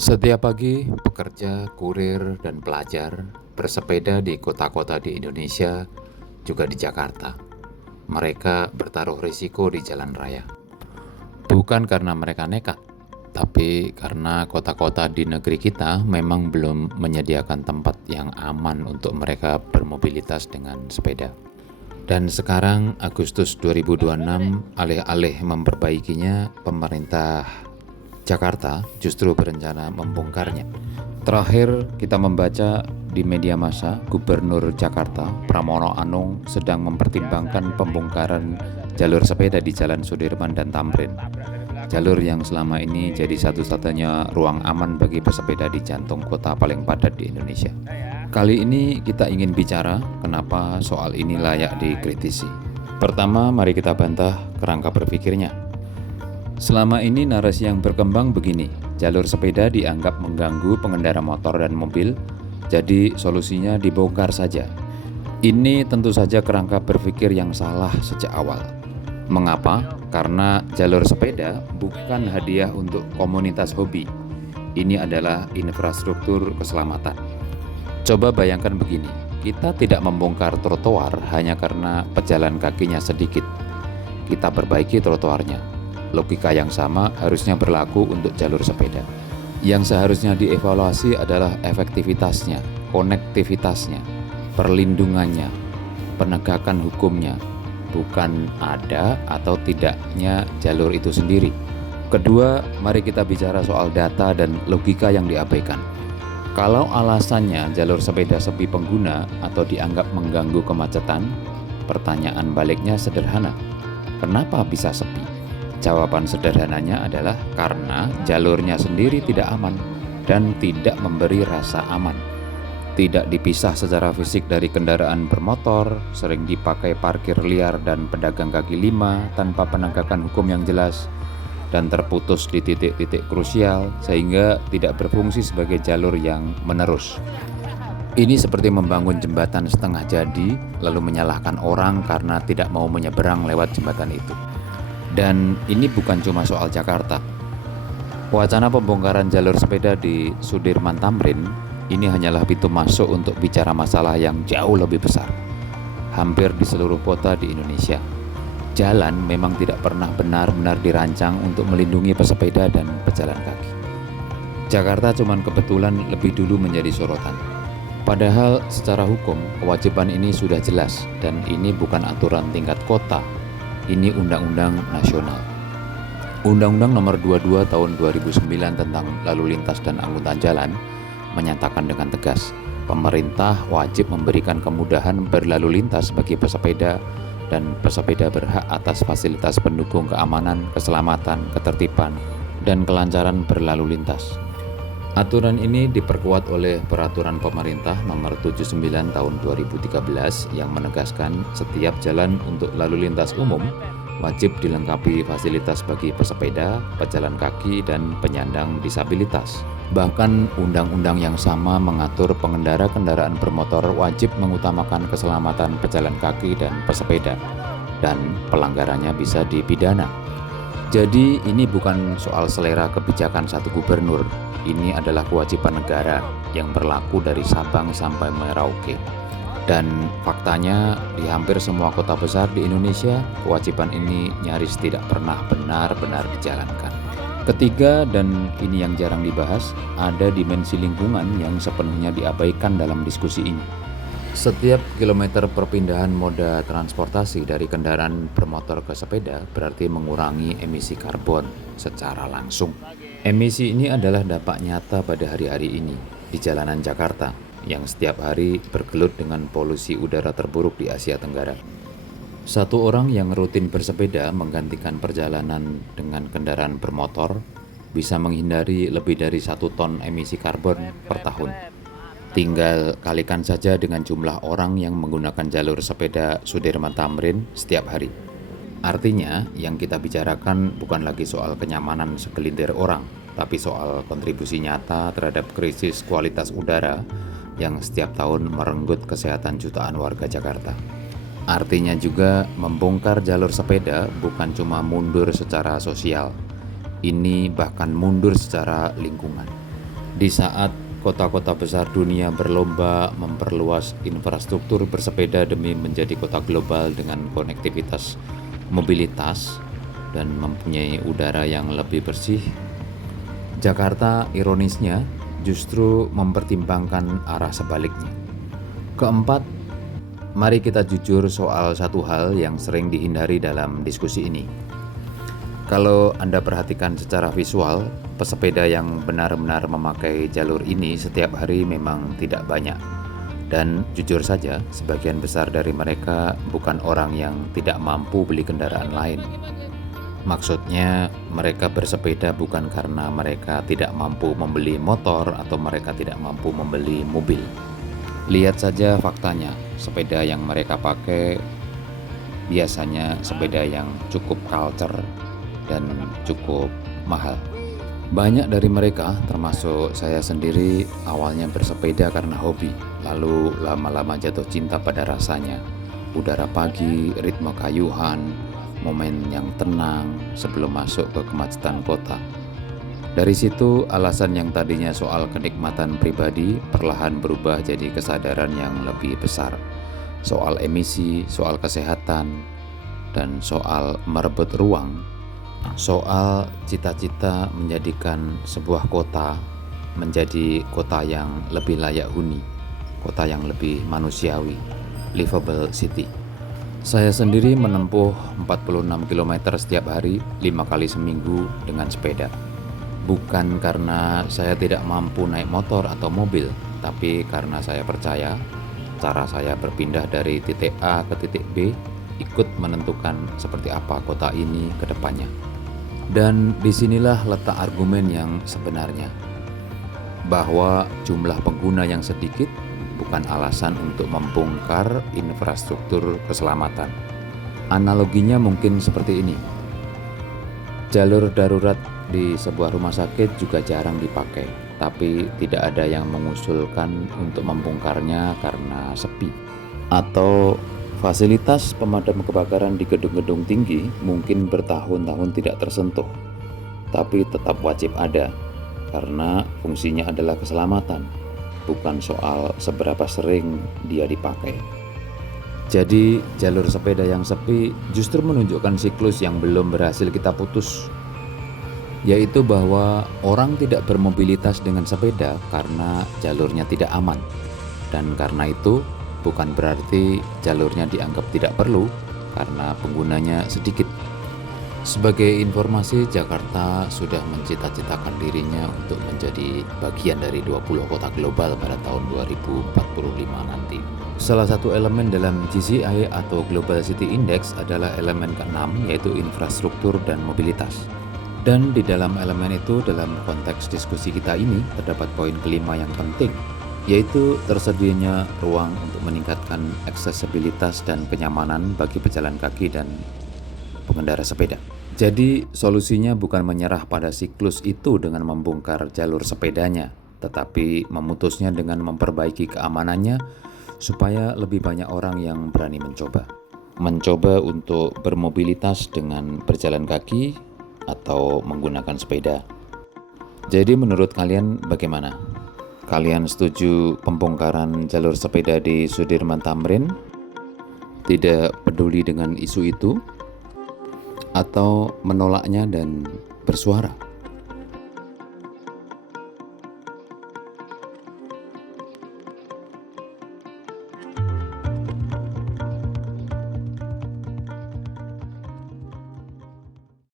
Setiap pagi, pekerja, kurir, dan pelajar bersepeda di kota-kota di Indonesia, juga di Jakarta. Mereka bertaruh risiko di jalan raya. Bukan karena mereka nekat, tapi karena kota-kota di negeri kita memang belum menyediakan tempat yang aman untuk mereka bermobilitas dengan sepeda. Dan sekarang Agustus 2026, alih-alih memperbaikinya, pemerintah Jakarta justru berencana membongkarnya. Terakhir kita membaca di media massa, Gubernur Jakarta Pramono Anung sedang mempertimbangkan pembongkaran jalur sepeda di Jalan Sudirman dan Tamrin. Jalur yang selama ini jadi satu-satunya ruang aman bagi pesepeda di jantung kota paling padat di Indonesia. Kali ini kita ingin bicara kenapa soal ini layak dikritisi. Pertama, mari kita bantah kerangka berpikirnya. Selama ini narasi yang berkembang begini, jalur sepeda dianggap mengganggu pengendara motor dan mobil, jadi solusinya dibongkar saja. Ini tentu saja kerangka berpikir yang salah sejak awal. Mengapa? Karena jalur sepeda bukan hadiah untuk komunitas hobi. Ini adalah infrastruktur keselamatan. Coba bayangkan begini, kita tidak membongkar trotoar hanya karena pejalan kakinya sedikit. Kita perbaiki trotoarnya. Logika yang sama harusnya berlaku untuk jalur sepeda. Yang seharusnya dievaluasi adalah efektivitasnya, konektivitasnya, perlindungannya, penegakan hukumnya, bukan ada atau tidaknya jalur itu sendiri. Kedua, mari kita bicara soal data dan logika yang diabaikan. Kalau alasannya jalur sepeda sepi pengguna atau dianggap mengganggu kemacetan, pertanyaan baliknya sederhana. Kenapa bisa sepi? Jawaban sederhananya adalah karena jalurnya sendiri tidak aman dan tidak memberi rasa aman. Tidak dipisah secara fisik dari kendaraan bermotor, sering dipakai parkir liar dan pedagang kaki lima tanpa penegakan hukum yang jelas, dan terputus di titik-titik krusial sehingga tidak berfungsi sebagai jalur yang menerus. Ini seperti membangun jembatan setengah jadi lalu menyalahkan orang karena tidak mau menyeberang lewat jembatan itu. Dan ini bukan cuma soal Jakarta. Wacana pembongkaran jalur sepeda di Sudirman Tamrin ini hanyalah pintu masuk untuk bicara masalah yang jauh lebih besar. Hampir di seluruh kota di Indonesia, jalan memang tidak pernah benar-benar dirancang untuk melindungi pesepeda dan pejalan kaki. Jakarta cuma kebetulan lebih dulu menjadi sorotan. Padahal secara hukum, kewajiban ini sudah jelas dan ini bukan aturan tingkat kota. Ini undang-undang nasional. Undang-Undang Nomor 22 Tahun 2009 tentang Lalu Lintas dan Angkutan Jalan menyatakan dengan tegas, pemerintah wajib memberikan kemudahan berlalu lintas bagi pesepeda dan pesepeda berhak atas fasilitas pendukung keamanan, keselamatan, ketertiban, dan kelancaran berlalu lintas. Aturan ini diperkuat oleh Peraturan Pemerintah Nomor 79 Tahun 2013 yang menegaskan setiap jalan untuk lalu lintas umum wajib dilengkapi fasilitas bagi pesepeda, pejalan kaki, dan penyandang disabilitas. Bahkan undang-undang yang sama mengatur pengendara kendaraan bermotor wajib mengutamakan keselamatan pejalan kaki dan pesepeda, dan pelanggarannya bisa dipidana. Jadi ini bukan soal selera kebijakan satu gubernur, ini adalah kewajiban negara yang berlaku dari Sabang sampai Merauke. Dan faktanya di hampir semua kota besar di Indonesia, kewajiban ini nyaris tidak pernah benar-benar dijalankan. Ketiga, dan ini yang jarang dibahas, ada dimensi lingkungan yang sepenuhnya diabaikan dalam diskusi ini. Setiap kilometer perpindahan moda transportasi dari kendaraan bermotor ke sepeda berarti mengurangi emisi karbon secara langsung. Emisi ini adalah dampak nyata pada hari-hari ini di jalanan Jakarta yang setiap hari bergelut dengan polusi udara terburuk di Asia Tenggara. Satu orang yang rutin bersepeda menggantikan perjalanan dengan kendaraan bermotor bisa menghindari lebih dari 1 ton emisi karbon per tahun. Tinggal kalikan saja dengan jumlah orang yang menggunakan jalur sepeda Sudirman Tamrin setiap hari. Artinya, yang kita bicarakan bukan lagi soal kenyamanan segelintir orang, tapi soal kontribusi nyata terhadap krisis kualitas udara yang setiap tahun merenggut kesehatan jutaan warga Jakarta. Artinya juga membongkar jalur sepeda bukan cuma mundur secara sosial, ini bahkan mundur secara lingkungan. Di saat kota-kota besar dunia berlomba memperluas infrastruktur bersepeda demi menjadi kota global dengan konektivitas, mobilitas, dan mempunyai udara yang lebih bersih, Jakarta ironisnya justru mempertimbangkan arah sebaliknya. Keempat, mari kita jujur soal satu hal yang sering dihindari dalam diskusi ini. Kalau Anda perhatikan secara visual, pesepeda yang benar-benar memakai jalur ini setiap hari memang tidak banyak. Dan jujur saja, sebagian besar dari mereka bukan orang yang tidak mampu beli kendaraan lain. Maksudnya, mereka bersepeda bukan karena mereka tidak mampu membeli motor atau mereka tidak mampu membeli mobil. Lihat saja faktanya, sepeda yang mereka pakai biasanya sepeda yang cukup culture dan cukup mahal. Banyak dari mereka, termasuk saya sendiri, awalnya bersepeda karena hobi, lalu lama-lama jatuh cinta pada rasanya. Udara pagi, ritme kayuhan, momen yang tenang sebelum masuk ke kemacetan kota. Dari situ, alasan yang tadinya soal kenikmatan pribadi perlahan berubah jadi kesadaran yang lebih besar. Soal emisi, soal kesehatan, dan soal merebut ruang. Soal cita-cita menjadikan sebuah kota menjadi kota yang lebih layak huni, kota yang lebih manusiawi, livable city. Saya sendiri menempuh 46 km setiap hari, 5 kali seminggu dengan sepeda. Bukan karena saya tidak mampu naik motor atau mobil, tapi karena saya percaya cara saya berpindah dari titik A ke titik B ikut menentukan seperti apa kota ini ke depannya. Dan disinilah letak argumen yang sebenarnya, bahwa jumlah pengguna yang sedikit bukan alasan untuk membongkar infrastruktur keselamatan. Analoginya mungkin seperti ini. Jalur darurat di sebuah rumah sakit juga jarang dipakai, tapi tidak ada yang mengusulkan untuk membongkarnya karena sepi. Atau fasilitas pemadam kebakaran di gedung-gedung tinggi mungkin bertahun-tahun tidak tersentuh, tapi tetap wajib ada, karena fungsinya adalah keselamatan, bukan soal seberapa sering dia dipakai. Jadi, jalur sepeda yang sepi justru menunjukkan siklus yang belum berhasil kita putus, yaitu bahwa orang tidak bermobilitas dengan sepeda karena jalurnya tidak aman, dan karena itu bukan berarti jalurnya dianggap tidak perlu karena penggunanya sedikit. Sebagai informasi, Jakarta sudah mencita-citakan dirinya untuk menjadi bagian dari 20 kota global pada tahun 2045 nanti. Salah satu elemen dalam GCI atau Global City Index adalah elemen ke-6, yaitu infrastruktur dan mobilitas. Dan di dalam elemen itu, dalam konteks diskusi kita ini, terdapat poin kelima yang penting, yaitu tersedianya ruang untuk meningkatkan aksesibilitas dan kenyamanan bagi pejalan kaki dan pengendara sepeda. Jadi solusinya bukan menyerah pada siklus itu dengan membongkar jalur sepedanya, tetapi memutusnya dengan memperbaiki keamanannya supaya lebih banyak orang yang berani mencoba. Mencoba untuk bermobilitas dengan berjalan kaki atau menggunakan sepeda. Jadi menurut kalian bagaimana? Kalian setuju pembongkaran jalur sepeda di Sudirman Tamrin? Tidak peduli dengan isu itu? Atau menolaknya dan bersuara?